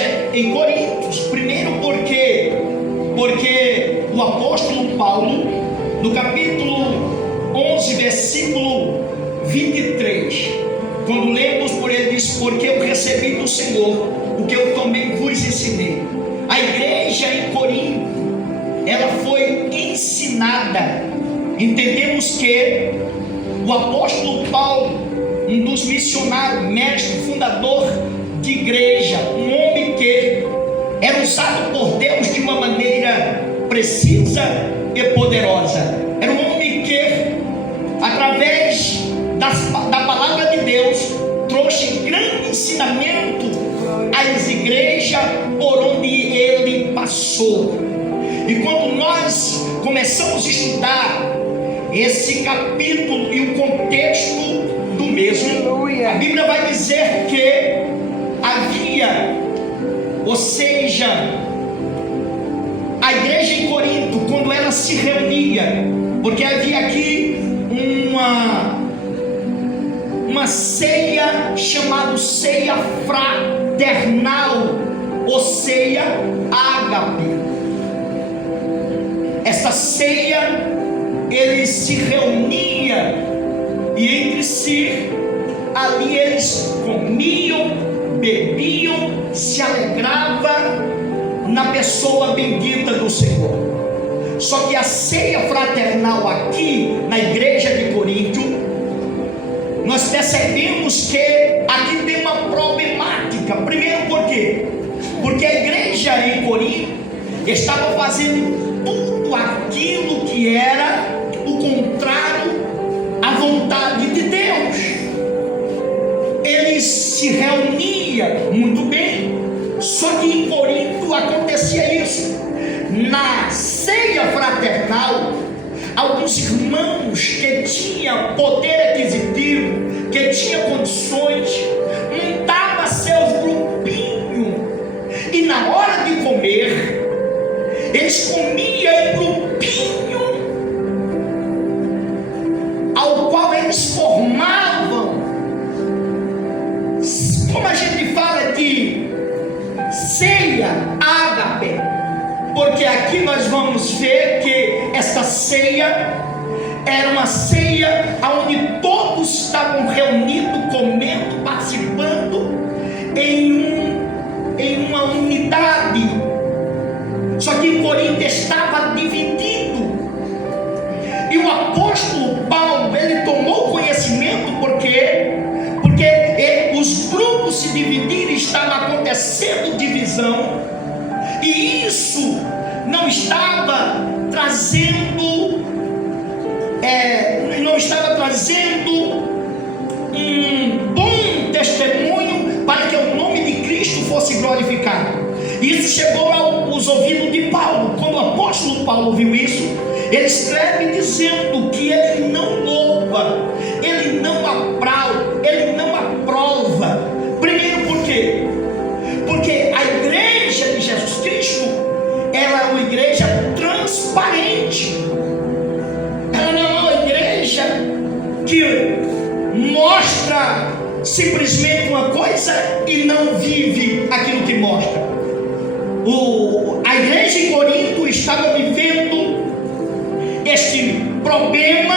igreja em Corinto. Primeiro porque o apóstolo Paulo, no capítulo 11, versículo 23, quando lemos por ele, diz: porque eu recebi do Senhor o que eu também vos ensinei. A igreja em Corinto, ela foi ensinada. Entendemos que o apóstolo Paulo, um dos missionários, mestre, fundador de igreja, um homem que era usado por Deus de uma maneira precisa e poderosa. Era um homem que, através da palavra de Deus, trouxe grande ensinamento às igrejas por onde ele passou. E quando nós começamos a estudar esse capítulo e o contexto do mesmo, a Bíblia vai dizer que havia, ou seja, a igreja em Corinto, quando ela se reunia, porque havia aqui uma ceia chamada ceia fraternal, ou ceia ágape. Essa ceia, eles se reuniam e entre si, ali eles comiam, bebiam, se alegravam na pessoa bendita do Senhor. Só que a ceia fraternal aqui na igreja de Corinto, nós percebemos que aqui tem uma problemática. Primeiro por quê? Porque a igreja em Corinto estava fazendo tudo aquilo que era o contrário à vontade de Deus. Eles se reuniam muito bem, só que em Corinto acontecia isso. Na ceia fraternal, alguns irmãos que tinham poder aquisitivo, que tinham condições, montavam seus grupinhos, e na hora de comer, eles comiam em grupinho, ao qual eles formavam, como a gente fala de ceia ágape, porque aqui nós vamos ver que esta ceia era uma ceia onde todos estavam reunidos, comendo, participando em uma unidade. Só que em Corinto estava dividido, e o apóstolo Paulo, ele tomou conhecimento porque os grupos se dividiram, estava acontecendo divisão, e isso não estava trazendo um bom testemunho para que o nome de Cristo fosse glorificado. Isso chegou aos ouvidos de Paulo. Quando o apóstolo Paulo viu isso, ele escreve dizendo que ele não louva, ele não aprova, ele não aprova. Primeiro por quê? Porque a igreja de Jesus Cristo, ela é uma igreja transparente. Ela não é uma igreja que mostra simplesmente uma coisa e não vive aquilo que mostra. A igreja em Corinto estava vivendo este problema,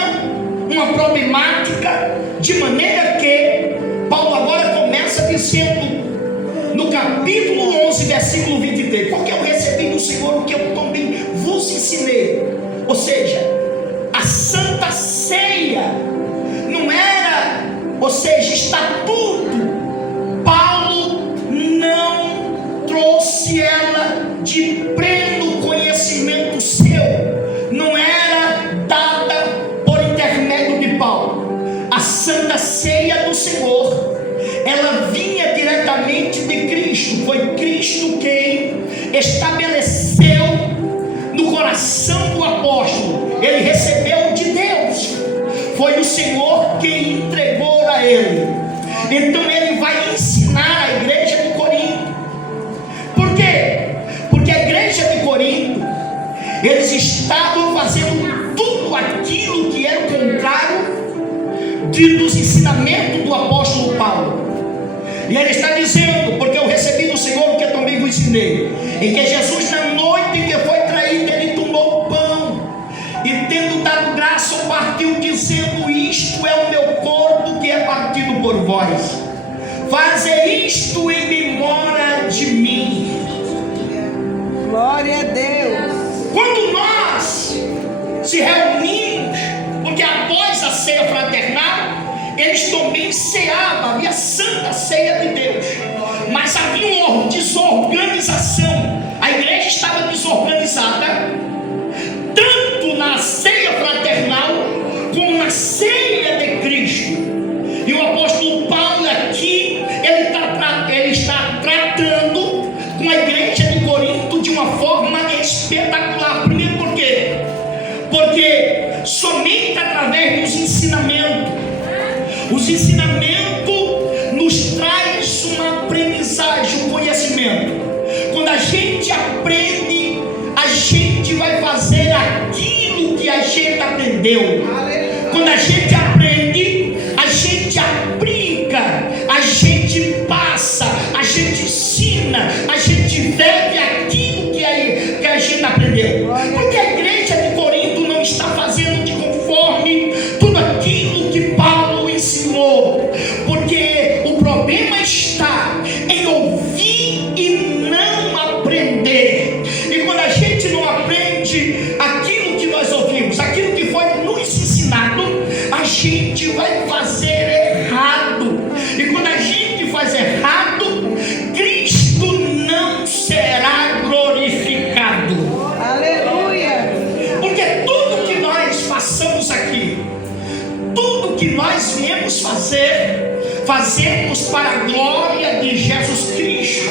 uma problemática, de maneira que Paulo agora começa dizendo no capítulo 11, versículo 23: porque eu recebi do Senhor o que eu também vos ensinei. Ou seja, a Santa Ceia não era, ou seja, estatuto. Paulo não trouxe ela de pleno conhecimento seu, não era dada por intermédio de Paulo. A Santa Ceia do Senhor, ela vinha diretamente de Cristo. Foi Cristo quem estabeleceu no coração do apóstolo. Ele recebeu de Deus, foi o Senhor quem entregou a ele. Então ele vai ensinar a igreja de Corinto. Por quê? Porque a igreja de Corinto, eles estavam fazendo tudo aquilo que era o contrário dos ensinamentos do apóstolo Paulo. E ele está dizendo: porque eu recebi do Senhor o que eu também ensinei, em que Jesus, na noite em que foi traído, ele tomou o pão e, tendo dado graça, o partiu, dizendo: isto é o meu corpo que é partido por vós, fazei isto em memória de mim. Glória a Deus. Quando nós se reunimos, porque após a ceia fraternal, eles também ceavam, havia santa ceia de Deus, mas havia uma desorganização, a igreja estava desorganizada, tanto na ceia fraternal, como na ceia de Cristo. E o apóstolo Paulo aqui, ele está tratando com a igreja de Corinto de uma forma espetacular. Primeiro, por quê? Porque somente através dos ensinamentos, os ensinamentos nos traz uma aprendizagem, um conhecimento. Quando a gente aprende, a gente vai fazer aquilo que a gente aprendeu. Quando a gente aprende, a gente aplica, a gente passa, a gente ensina, a gente vive aquilo que a gente aprendeu. Porque a igreja de Corinto não está fazendo de conforme tudo aquilo que Paulo ensinou, porque o problema está em ouvir e não aprender. E quando a gente não aprende aquilo que nós ouvimos, aquilo que foi nos ensinado, a gente vai fazer errado. E quando a gente faz errado, Cristo não será glorificado. Aleluia. Porque tudo que nós façamos aqui, tudo que nós viemos fazer, fazemos para a glória de Jesus Cristo,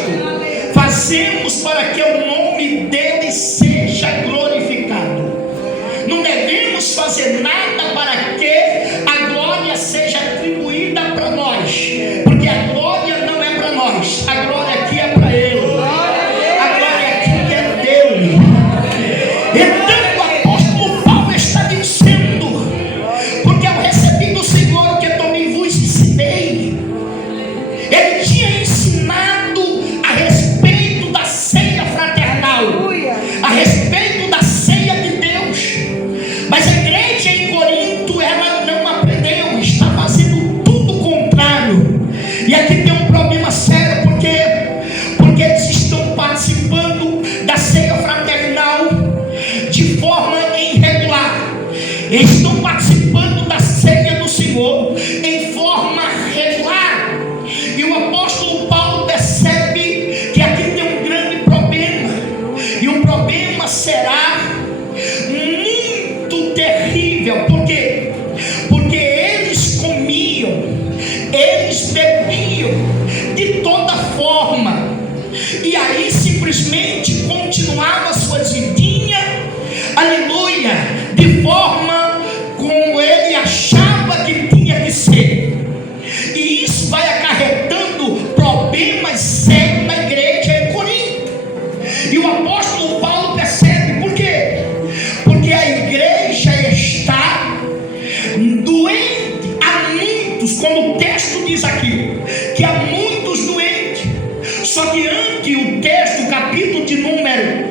fazemos para que o nome dele seja glorificado. Não devemos fazer nada para que a glória seja atribuída para nós, porque a glória não é para nós, a glória aqui é para ele, a glória aqui é dele. Então o apóstolo Paulo está dizendo: porque eu recebi do Senhor o que também vos ensinei. Ele tinha ensinado a respeito da ceia fraternal, a respeito da ceia de Deus, mas a igreja em Corinto, ela não aprendeu, está fazendo tudo o contrário. E aqui tem um problema sério, porque eles estão participando da ceia fraternal de forma irregular. Eles estão participando da ceia do Senhor em forma regular. E o apóstolo Paulo percebe que aqui tem um grande problema. E o problema será muito terrível. Por quê? Porque eles comiam, eles bebiam de toda forma, e aí simplesmente continuava a sua vidinha, aleluia, de forma como ele achava que tinha que ser. E isso vai acarretando problemas sérios na igreja em Corinto. E o apóstolo Paulo percebe, por quê? Porque a igreja está doente. Há muitos, como o texto diz aqui, que há muitos doentes. Só que antes o texto, o capítulo de número,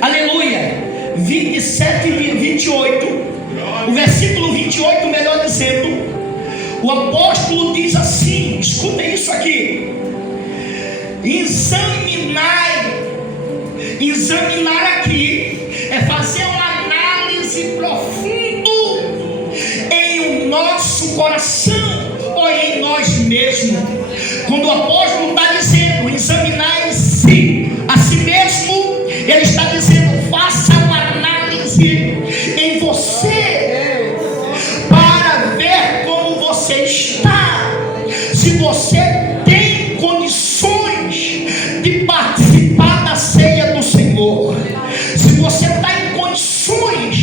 aleluia, 27 e 28, o versículo 28, melhor dizendo, o apóstolo diz assim, escutem isso aqui: examinar aqui é fazer uma análise profunda em o nosso coração ou em nós mesmos. Quando o apóstolo está dizendo examinar-se a si mesmo, ele está dizendo: faça uma análise em você para ver como você está, se você tem condições de participar da ceia do Senhor, se você está em condições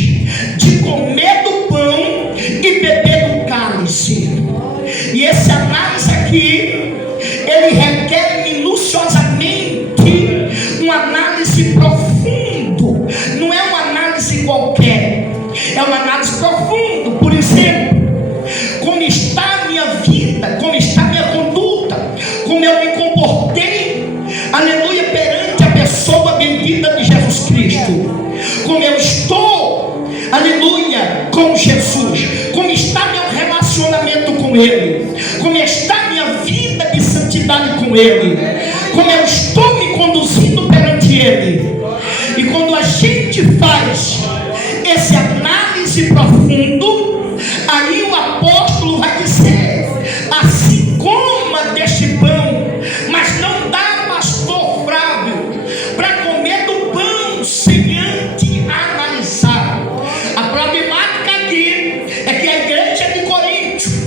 de comer do pão e beber do cálice. E essa análise aqui, ele requer minuciosamente uma análise profunda. Não é uma análise qualquer, é uma análise profunda. Por exemplo, como está a minha vida, como está a minha conduta, como eu me comportei, aleluia, perante com Ele, como está minha vida de santidade com Ele, como eu estou me conduzindo perante Ele. E quando a gente faz esse análise profundo, aí o apóstolo vai dizer: assim coma deste pão, mas não dá, pastor Flávio, para comer do pão sem antes analisar. A problemática aqui é que a igreja de Corinto,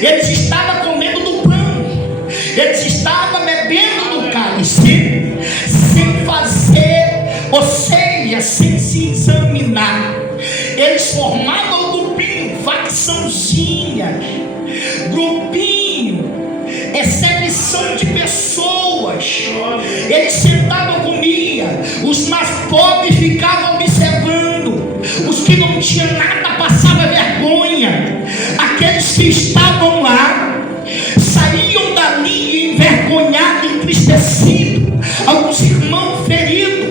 eles estavam comendo do pão, eles estavam bebendo do cálice, sem fazer, ou seja, sem se examinar. Eles formavam grupinho, facçãozinha, grupinho, exceção de pessoas. Eles sentavam, comiam, os mais pobres ficavam observando, os que não tinham nada passavam vergonha. Aqueles que estavam lá saíam dali envergonhados, entristecidos, alguns irmãos feridos,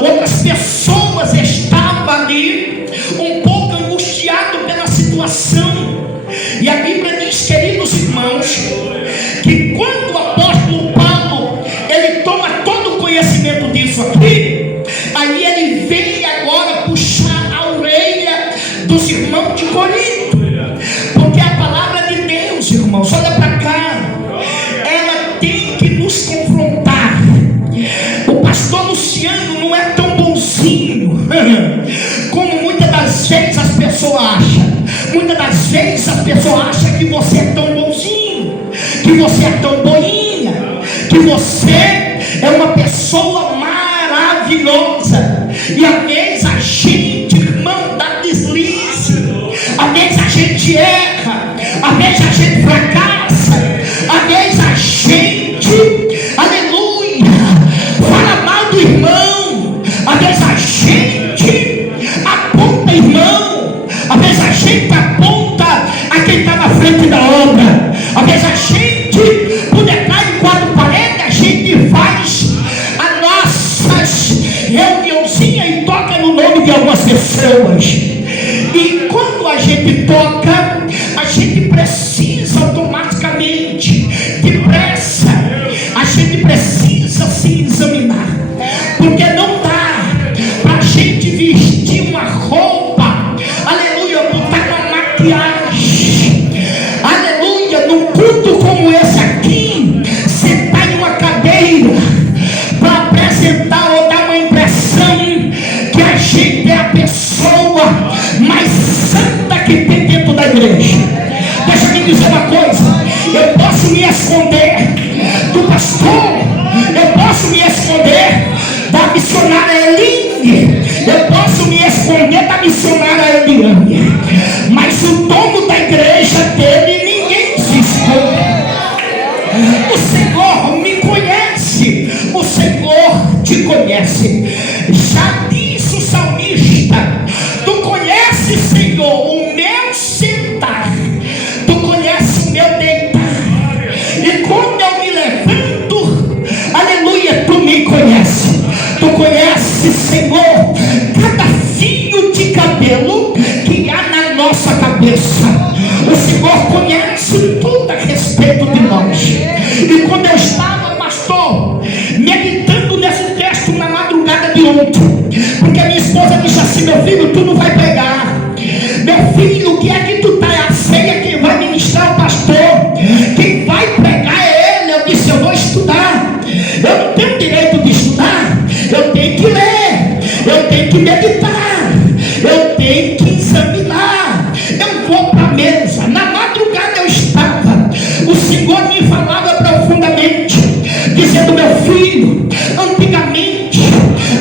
outras pessoas estavam ali um pouco angustiados pela situação. E a Bíblia diz, queridos irmãos, que quando o apóstolo Paulo ele toma todo o conhecimento disso aqui, aí ele vem agora puxar a orelha dos irmãos de Corinto, porque a palavra de Deus, irmãos, olha para cá, ela tem que nos confrontar. O pastor Luciano não é tão bonzinho como muitas das vezes as pessoas acham. Muitas das vezes as pessoas acham que você é tão bonzinho, que você é tão boinha, que você é uma pessoa maravilhosa. E às vezes a gente, irmão, dá deslize, às vezes a gente erra, às vezes a gente fracassa, às vezes a gente, aleluia, fala mal do irmão, às vezes a gente aponta irmão, às vezes a gente aponta a quem está na frente da obra, às vezes a gente, por detrás de quatro paredes, a gente faz as nossas reuniãozinhas e toca no nome de algumas pessoas. E quando a gente toca, a gente precisa automaticamente, depressa, a gente precisa se examinar, porque não dá para a gente vestir uma roupa, aleluia, botar uma maquiagem, aleluia, num culto como esse aqui, sentar em uma cadeira para apresentar ou dar uma impressão que a gente é a pessoa mais santa que tem dentro da igreja. Deixa eu me dizer uma coisa, eu posso me esconder do pastor, eu posso me esconder da missionária Eline, eu posso me esconder da missionária Eliane, mas o dono da igreja dele ninguém se esconde. O Senhor me conhece, o Senhor te conhece. Já disse o salmista: tu conheces, Senhor, o meu sentar, tu conheces o meu deitar, e quando eu me levanto, aleluia, tu me conheces. Tu conheces, Senhor, cada fio de cabelo que há na nossa cabeça. O Senhor conhece tudo a respeito de nós. E quando eu estava, pastor, meditando nesse texto na madrugada de ontem, porque minha esposa disse assim: meu filho, tu não vai pregar. Meu filho, o que é que tu tá? A ceia, quem vai ministrar o pastor, quem vai pregar é ele. Eu disse: eu vou estudar. Eu não tenho direito de estudar, eu tenho que ler, eu tenho que meditar, eu tenho que examinar. Eu vou para a mesa. Na madrugada eu estava, o Senhor me falava profundamente, dizendo: meu filho, antigamente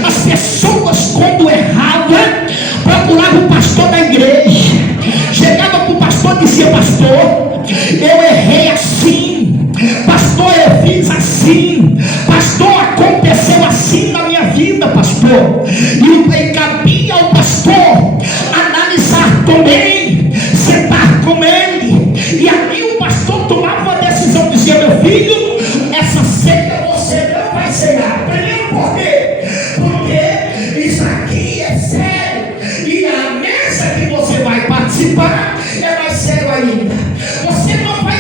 as pessoas, quando erravam, procuravam o pastor da igreja, chegava para o pastor e dizia: pastor, eu errei assim, pastor, eu fiz assim, pastor, aconteceu assim na minha vida, pastor. E cabia ao pastor analisar também, sentar com ele, e aí o pastor tomava uma decisão, dizia: meu filho, essa ceia você não vai cear. Primeiro, por quê? Porque isso aqui é sério, e a mesa que você vai participar é mais sério ainda. Você não vai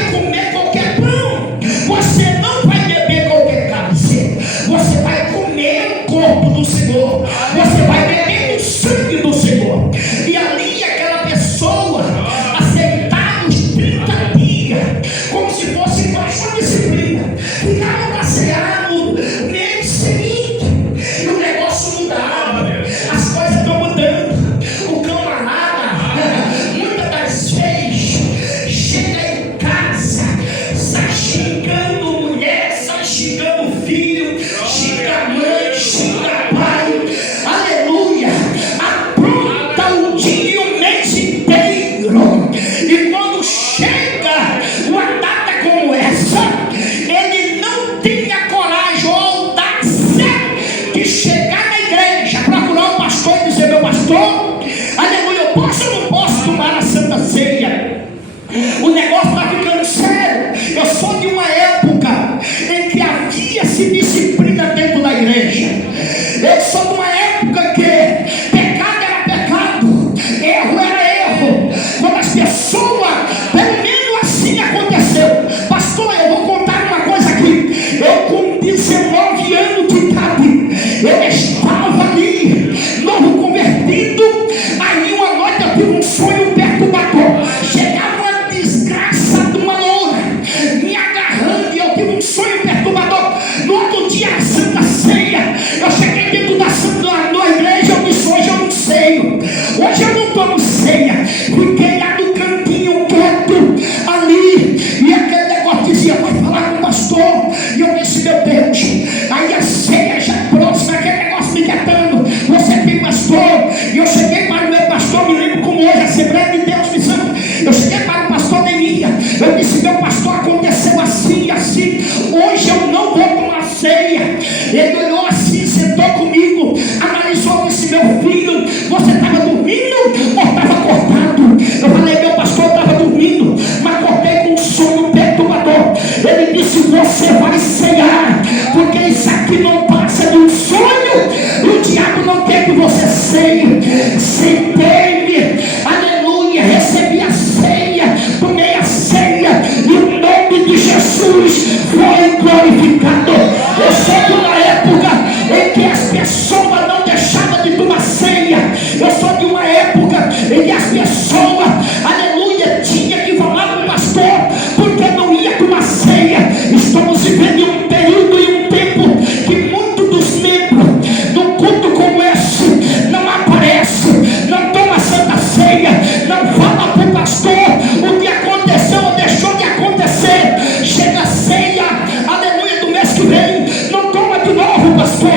meu pastor, aconteceu assim e assim, hoje eu não vou tomar ceia. Ele olhou assim, sentou comigo, analisou, disse: meu filho, você estava dormindo ou estava acordado? Eu falei: meu pastor, eu estava dormindo, mas acordei com um sono perturbador. Ele disse: você vai ceiar, porque isso aqui não passa de um sonho, e o diabo não quer que você ceie. Sentei-me, aleluia, recebi a ceia, tomei a ceia, e o nome de Jesus foi glorificado. Eu sou de uma época em que as pessoas não deixavam de tomar ceia. Eu sou de uma época em que as pessoas, aleluia, tinha que falar com o pastor porque não ia tomar ceia. Estamos vivendo um período e um tempo que muitos dos membros num culto como esse não aparece, não toma santa ceia, não fala para o pastor o que aconteceu ou deixou de acontecer. Chega a ceia, aleluia, do mês que vem, não toma de novo, pastor,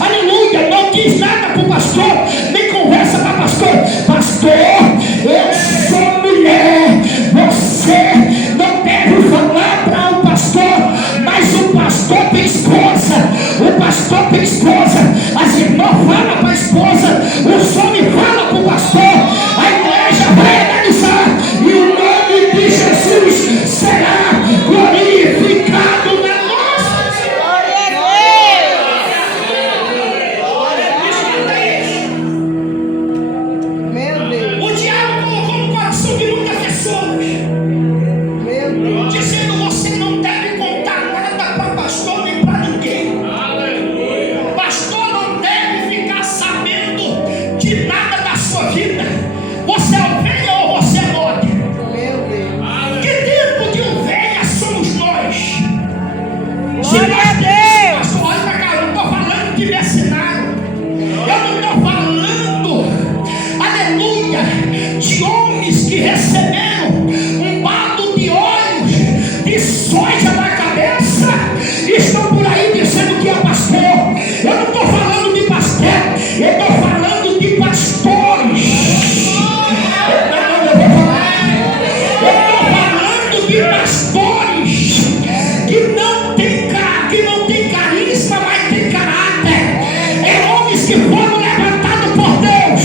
aleluia, não diz nada para o pastor, nem conversa para o pastor. Pastor, eu sou mulher, você não deve falar para o pastor, mas o pastor tem esposa, o pastor tem esposa, as irmãs falam para a esposa, os homens falam para o pastor, a igreja vai analisar, e o nome de Jesus será glorificado na nossa. Glória a Deus. Meu Deus. O diabo colocou no coração de muitas pessoas, Meu Deus. dizendo: você não deve contar nada para pastor nem para ninguém. Pastor não deve ficar sabendo de nada da sua vida. Você é ovelha ou você é bode? Meu Deus. Que tipo de ovelha somos nós? Glória a Deus. Pastor, olha pra cá, eu não estou falando de mercenário. Eu não estou falando, aleluia, de homens que receberam um bado de óleos, de soja na cabeça, e estão por aí dizendo que é pastor. Eu não estou falando de pastor, eu estou falando de pastores. Eu estou falando de pastores que não tem carisma, mas tem caráter. É homens que foram levantados por Deus,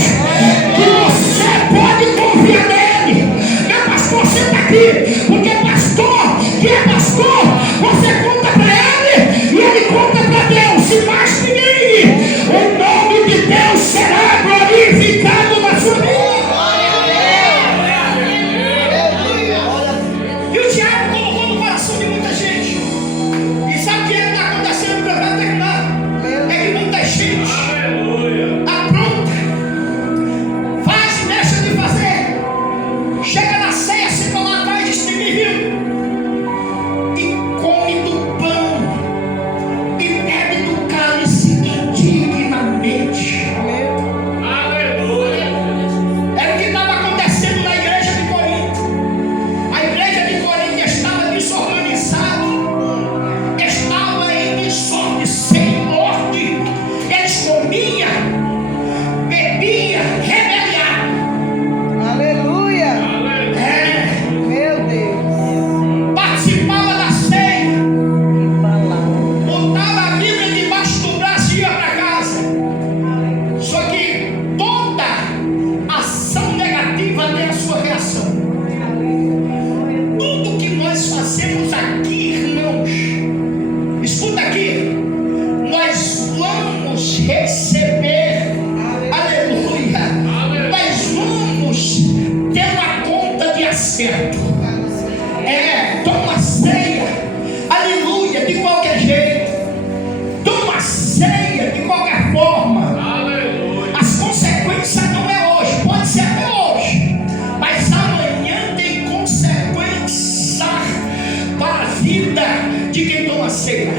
que você pode confiar nele. Meu pastor, senta aqui, porque pastor, que é pastor, você conta para ele e ele conta para Deus. E mais ninguém, o nome de Deus será glorificado na sua vida. E o diabo colocou no coração de muita gente. E sabe o que está acontecendo para terminar? É que muita gente apronta, faz e deixa de fazer. Chega na ceia, senta lá atrás e diz: ninguém viu. E come do pão e bebe do cálice indignamente. Era o que estava acontecendo na igreja de Corinto. A igreja de Corinto estava desorganizada, estava em desordem, sem ordem. Eles comiam, bebiam, rebeliavam. Aleluia. É, Meu Deus. participava da ceia, Que palavra. botava a Bíblia debaixo do braço e ia para casa. Só que toda ação negativa tem a sua reação. Tudo que nós fazemos aqui, irmãos, escuta aqui, nós vamos receber, aleluia, nós vamos ter uma conta de acerto. Toma ceia, aleluia, de qualquer jeito, toma ceia de qualquer forma. As consequências não é hoje, pode ser até hoje, mas amanhã tem consequência para a vida de quem toma ceia.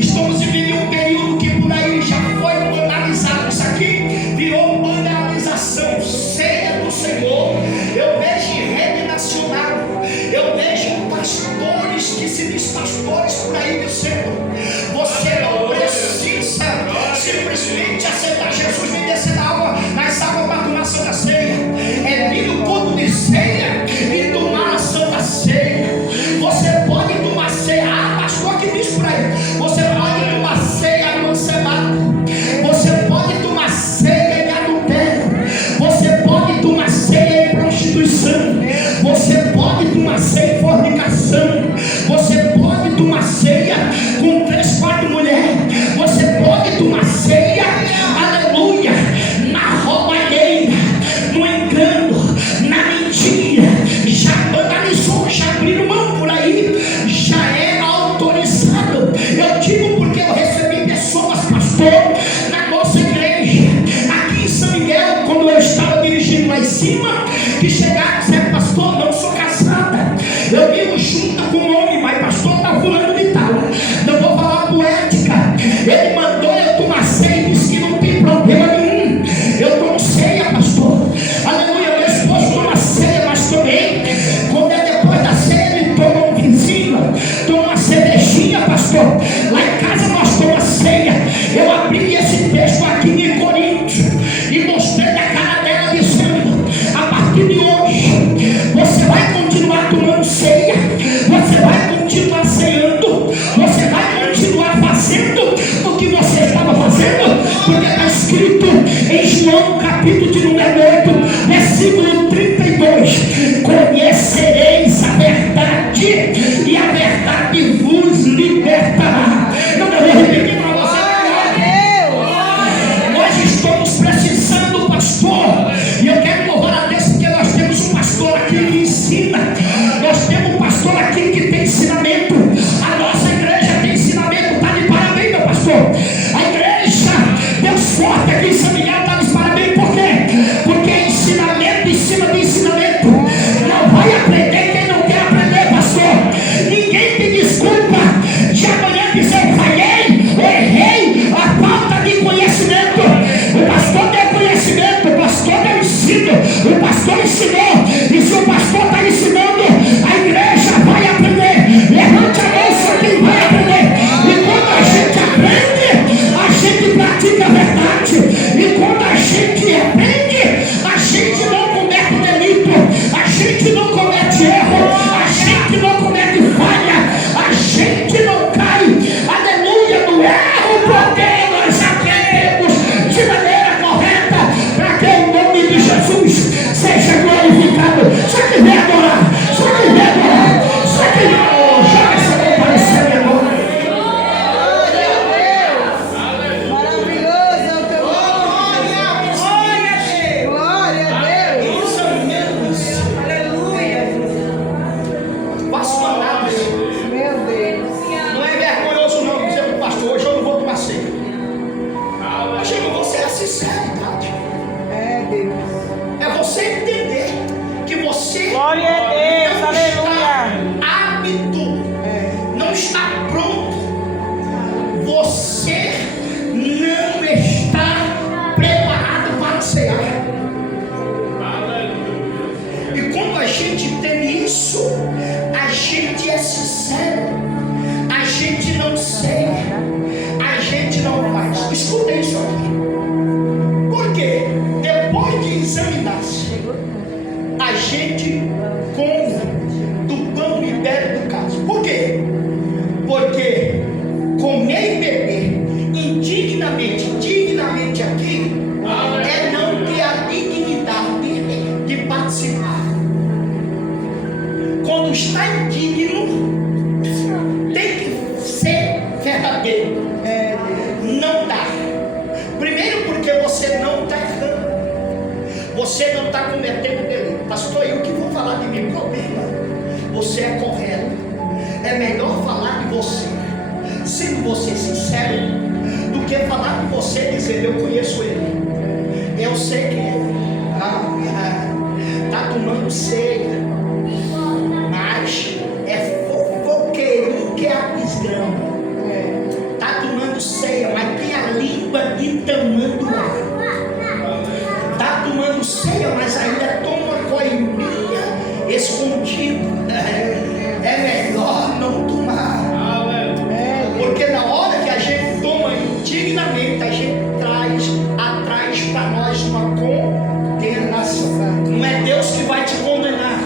Estamos vivendo um período que por aí já foi banalizado. Isso aqui virou banalização. Ceia do Senhor. Eu vejo em rede nacional, eu vejo pastores que se diz pastores por aí dizendo: você não precisa simplesmente aceitar Jesus, vem descer na água, nas águas para tomar a Santa Ceia. É vir no culto de ceia e tomar a Santa Ceia. pastor na nossa igreja. Aqui em São Miguel, quando eu estava dirigindo lá em cima, que chegaram e disseram: pastor, não sou casada, eu vivo junto com um homem, mas pastor está fulano de tal. Não vou falar poética. Ele mandou eu tomar ceia e disse que não tem problema nenhum. Eu tomo ceia, pastor. Aleluia, meu esposo toma ceia, mas também, quando é depois da ceia, ele toma um vinzinho, toma uma cervejinha, pastor. Lá em casa nós tomamos ceia. Eu abri esse texto aqui em Coríntios e mostrei na cara dela dizendo: a partir de hoje você vai continuar tomando ceia, você vai continuar ceando, você vai continuar fazendo o que você estava fazendo, porque está escrito em João capítulo de número 8, versículo 32: conhecereis a verdade e a verdade vos libertará. Não, eu vou repetir para você. Nós estamos precisando, pastor, e eu quero louvar a Deus porque nós temos um pastor aqui que ensina. Nós temos um pastor aqui que tem ensinamento. A nossa igreja tem ensinamento. Está de parabéns, meu pastor. A igreja deu sorte aqui em São Miguel. Está de parabéns. Por quê? Porque é ensinamento em cima de ensinamento. Não vai aprender quem não quer aprender, pastor. Ninguém tem desculpa de amanhã dizer: falhei, errei, a falta de conhecimento. O pastor deu conhecimento, o pastor deu ensino, o pastor ensinou. E se o pastor está ensinando, a igreja vai aprender. Levante a mão só quem vai aprender. E quando a gente aprende, a gente pratica a verdade. E quando a gente aprende, a gente não comete delito, a gente não comete erro, a gente não comete falha, a gente não cai, aleluia, no erro, porque nós aprendemos de maneira correta, para que o nome de Jesus seja glorificado. Só que vem adorar, só que vem adorar, só que vem adorar. Já essa não parecer melhor. Maravilhoso é o teu nome. Glória a Deus. Isso mesmo. Aleluia. Faço palavras. Meu Deus. Não é vergonhoso não dizer para o pastor: hoje eu não vou tomar ceia. Hoje eu vou ser a sinceridade. É Deus. É você entender que você Glória a Deus, não aleluia. está apto, não está pronto. Você não está preparado para cear. E quando a gente tem isso, a gente é sincero. A gente não ceia, a gente não faz. Escuta isso aqui. Por quê? Depois de examinar-se, a gente come do pão e bebe do cálice. Por quê? Porque comer e beber dignamente aqui é não ter a dignidade de participar. Quando está indigno, tem que ser verdadeiro. Não dá. Primeiro porque você não está errando, você não está cometendo delito. Pastor, eu que vou falar de mim problema. Você é correto. É melhor falar de você, sendo você sincero, do que falar de você e dizer: eu conheço ele, eu sei quem é ele. Está tomando ceia, mas é fofoqueirinho que é a desgrama. Está tomando ceia, mas tem a língua de tamanduá. Está tomando ceia, mas ainda toma coimbinha escondido. É melhor não tomar. Porque na hora que a gente toma indignamente, a gente atrás para nós uma condenação. Não é Deus que vai te condenar,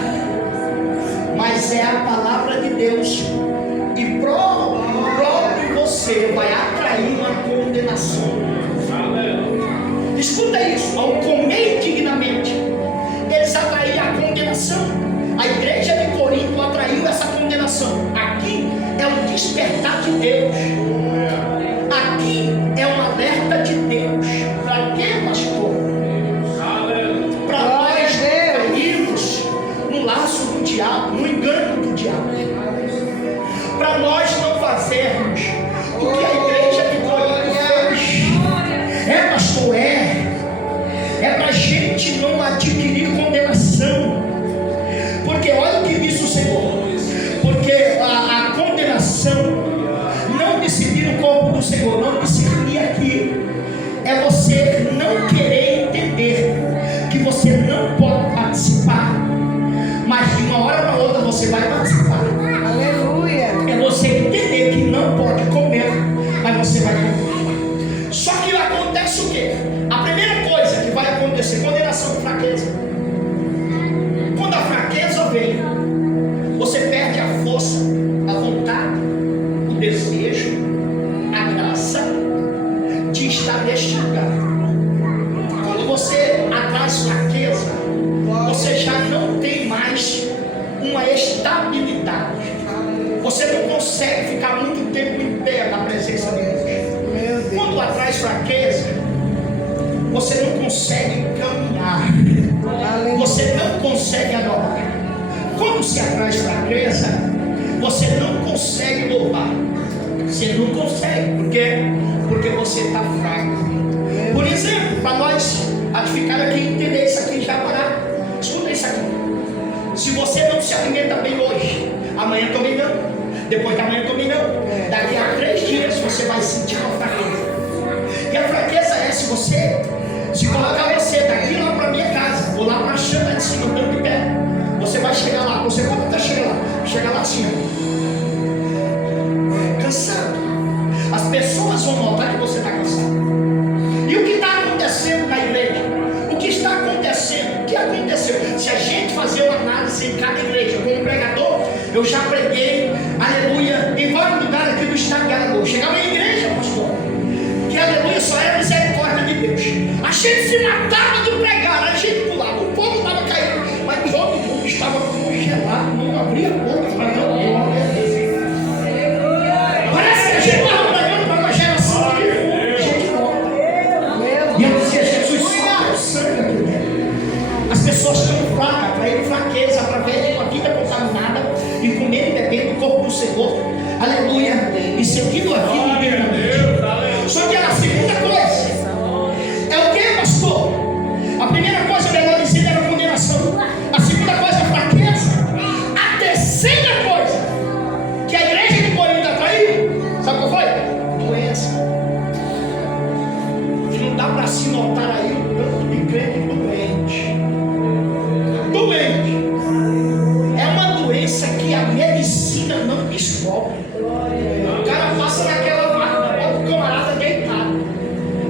mas é a palavra de Deus. E próprio você vai atrair uma condenação. Escuta isso: ao comer indignamente, eles atraíram a condenação. A igreja de Corinto atraiu essa condenação. Aqui é um despertar de Deus. Aqui é um alerta de Deus. Para quê, pastor? Para nós cairmos no laço do diabo, no engano do diabo. Para nós não fazermos o que a igreja de Corinto fez. gente não adquirir condenação. Porque olha o que diz o Senhor. Porque a condenação, não discernir o corpo do Senhor, não discernir aqui, é você não querer entender que você não pode participar, mas de uma hora para outra você vai participar. Aleluia. É você entender que não pode comer, mas você vai comer. Só que acontece o quê? A primeira coisa que vai acontecer, condenação de fraqueza. Quando a fraqueza vem, você perde a força, a vontade, o desejo, a graça de estar neste lugar. Quando você atraz fraqueza, você já não tem mais uma estabilidade. Você não consegue ficar muito tempo em pé na presença de Deus. Quando atraz fraqueza, você não consegue caminhar. Você não consegue adorar. Quando se atraz fraqueza, você não consegue louvar. Você não consegue. Por quê? Porque você está fraco. Por exemplo, para nós ficar aqui e entender isso aqui, já parar. Escuta isso aqui. Se você não se alimenta bem hoje, amanhã também não. Depois da manhã também não. Daqui a 3 dias você vai sentir uma fraqueza. E a fraqueza é se colocar você daqui lá para minha casa, ou lá para a chama de cima, de pé. Você vai chegar lá. Você pode até chegar lá. Chegar lá assim, cansado. As pessoas vão notar que você está cansado. E o que está acontecendo na igreja? O que está acontecendo? O que aconteceu? Se a gente fazer uma análise em cada igreja, como pregador, eu já preguei, aleluia, em vários lugares aqui do estado de Alagoas. Chegava em igreja, pastor, que aleluia só era misericórdia de Deus. A gente se matava de pregar, a gente pulava, o povo estava caindo, mas todo mundo estava congelado, não abria a boca para não glória a Deus. Parece que a gente estava pregando para uma geração de gente morta. E eu dizia, Jesus, suga o sangue aqui dentro. As pessoas estão fracas, para ele fraqueza, através de uma vida contaminada, e comendo e bebendo o corpo do Senhor, aleluia, e seguindo a vida inteiramente. Só que a segunda coisa é o que, pastor? A primeira coisa melhor dizer era a condenação. A segunda coisa é a fraqueza. A terceira coisa que a igreja de Corinto atraiu, sabe qual foi? Doença. E não dá para se notar aí o tanto de crente doente. Doente. É uma doença que a medicina não descobre. O cara passa naquela máquina, bota o camarada deitado.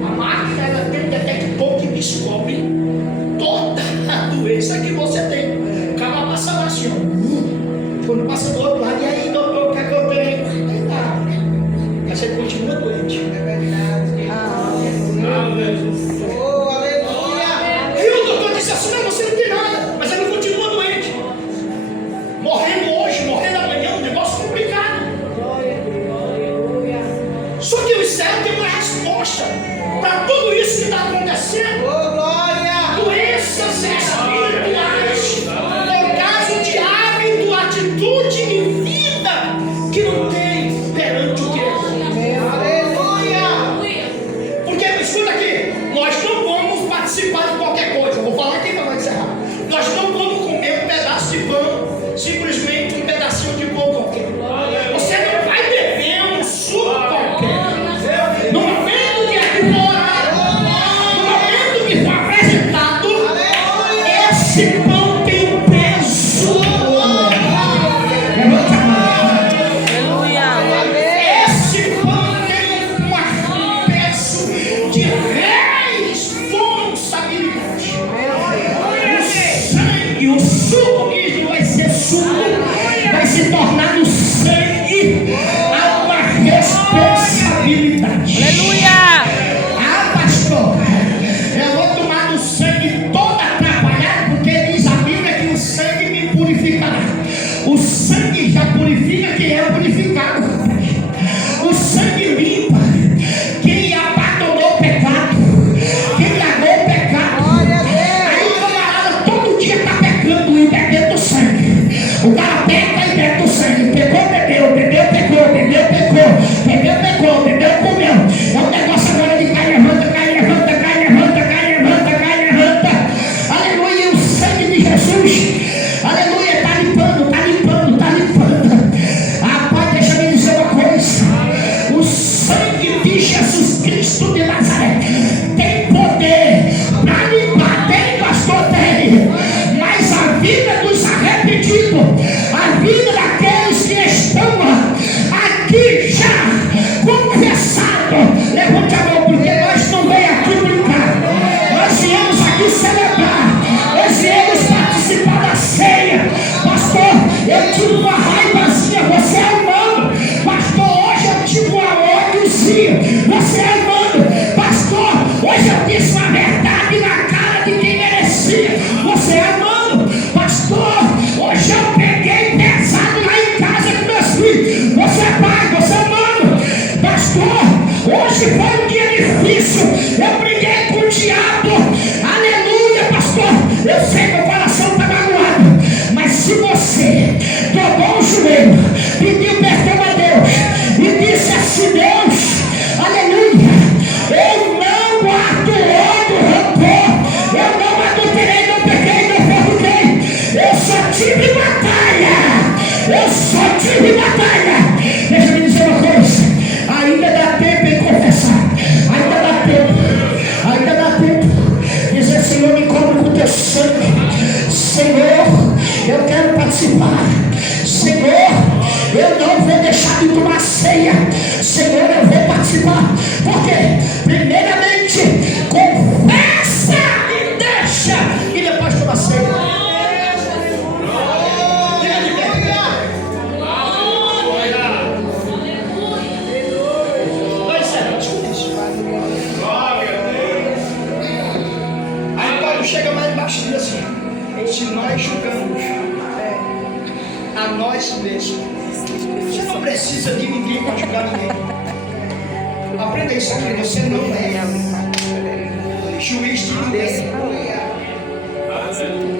A máquina ela tem um detector que descobre toda a doença que você tem. O cara passa lá assim, ó. Quando passa do outro lado, e aí, doutor, o que é que eu tenho? Deitado. Mas você continua doente. É verdade. Oh, aleluia. E o doutor disse assim: não, você não tem nada, mas ele continua doente. Morrendo hoje, morrendo amanhã, um negócio complicado. Só que o céu tem uma resposta para tudo isso que está acontecendo. Oh, glória. Doenças espirituais, por causa de hábito, atitude e vida que não tem perante o Deus. Aleluia. Porque, escuta aqui, nós não vamos participar de qualquer coisa. Vou falar aqui para encerrar. Nós não vamos comer um pedaço de pão, simplesmente um pedacinho de pão qualquer. Você não vai beber um suco qualquer. No momento que é orar, no momento que for apresentado, que já confessado, levante a mão, porque nós não vem aqui brincar. Nós viemos aqui celebrar. Nós viemos participar da ceia. Pastor, eu tive uma raivazinha, você é humano. Pastor, hoje eu tive uma ódiozinha, você é humano. Pastor, hoje eu disse uma verdade na cara de quem merecia, você é humano. Pastor, hoje eu peguei pesado lá em casa com meus filhos, você é pai, você é humano. Pastor, hoje foi um dia difícil, eu briguei com o diabo. Aleluia, pastor. Eu sei que meu coração está magoado, mas se você dobrou o joelho, pediu perdão a Deus e disse assim: Deus, aleluia, eu não guardo ódio, rancor, eu não adulterei, não pequei, não perguntei, eu só tive batalha, eu só tive batalha. Deixa eu me dizer uma coisa, ainda dá tempo em confessar, ainda dá tempo, ainda dá tempo. Dizer: Senhor, me cobre com teu sangue. Senhor, eu quero participar. Senhor, eu não vou deixar de tomar ceia. Senhor, eu vou participar. Por quê? Primeiramente, confessa e deixa, e depois toma ceia. Chega mais embaixo e diz assim: se nós julgamos a nós mesmos, você não precisa de ninguém para julgar ninguém. Aprenda isso aqui: você não é juiz de ninguém,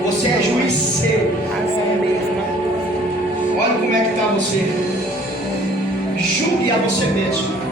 você é juiz seu. Olha como é que está você. Julgue a você mesmo.